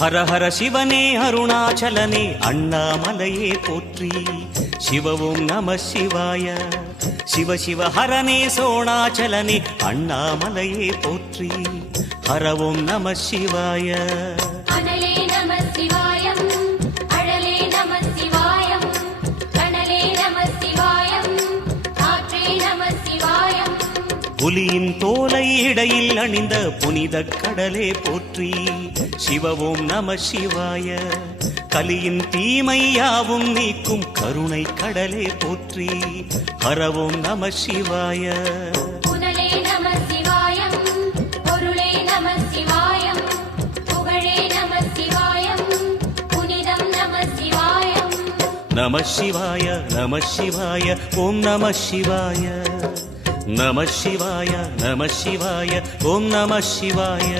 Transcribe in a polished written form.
ஹர ஹர சிவனே அருணாச்சலனே அண்ணாமலையே போற்றி. சிவவும் நம சிவாய. சிவ சிவ ஹரனே சோணாச்சலனே அண்ணாமலையே போற்றி. ஹரவும் நம சிவாய. அனலே நம சிவாயம், அழலே நம சிவாயம், கனலே நம சிவாயம், காற்றே நம சிவாயம். புலியின் தோலை இடையில் அணிந்த புனித கடலே போற்றி. சிவவும் நம சிவாய. கலியின் தீமையாவும் நீக்கும் கருணை கடலே போற்றி. ஹரவும் நம சிவாய. புனலே நம சிவாயம், பொருளே நம சிவாயம், புகழே நம சிவாயம், புனிதம் நம சிவாயம். நம சிவாய நம சிவாய ஓம் நம சிவாய. நம சிவாய நம சிவாய ஓம் நம சிவாய.